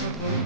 nosotros.